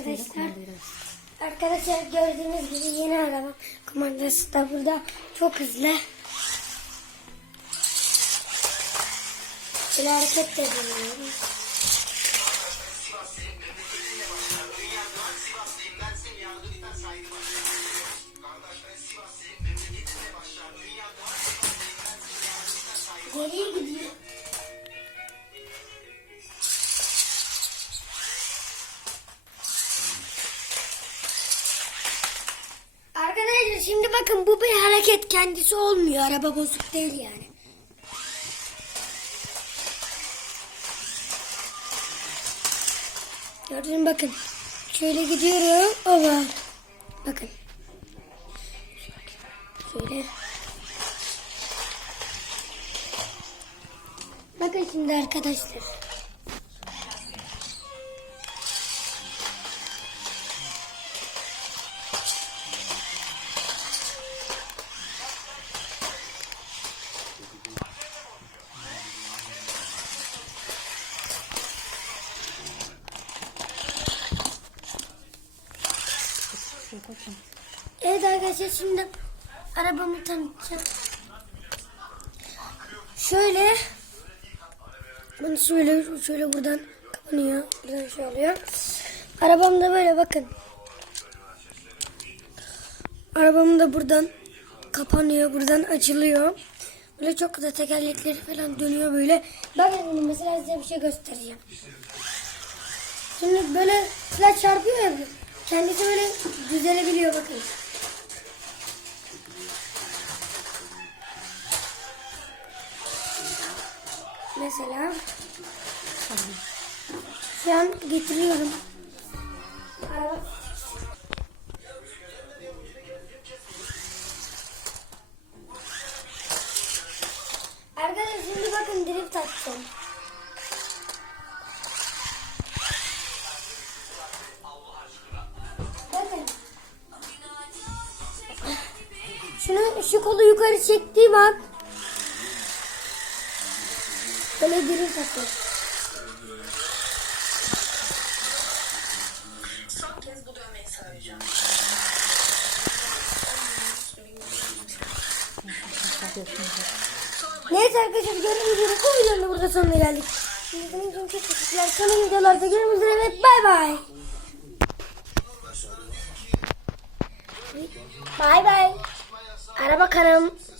arkadaşlar. Arkadaşlar gördüğünüz gibi yeni araba kumandası da burada çok hızlı. Böyle hareket de ediyorum. Geriye gidiyor. Şimdi bakın bu bir hareket kendisi olmuyor. Araba bozuk değil yani. Gördün bakın. Şöyle gidiyorum. Oba. Bakın. Şöyle. Bakın şimdi arkadaşlar. Evet arkadaşlar şimdi arabamı tanıtacağım. Şöyle bunu şöyle şöyle buradan kapanıyor. Buradan şey oluyor. Arabam da böyle bakın. Arabam da buradan kapanıyor. Buradan açılıyor. Böyle çok da tekerlekleri falan dönüyor böyle. Bakın mesela size bir şey göstereceğim. Şimdi böyle silah çarpıyor ya. Kendisi böyle düzelebiliyor bakın. Mesela şu an getiriyorum. Arkadaşlar şimdi bakın drift atacağım. Şunu şu kolu yukarı çektiğim an böyle drift atıyor. Son kez bu dövmeyi saracağım. Neyse arkadaşlar gördüğünüz gibi bu videonun da burada sonuna geldik. İzlediğiniz için çok teşekkürler. Son videolarda görüşmek üzere ve bay bay. Bay bay. Araba kanalım.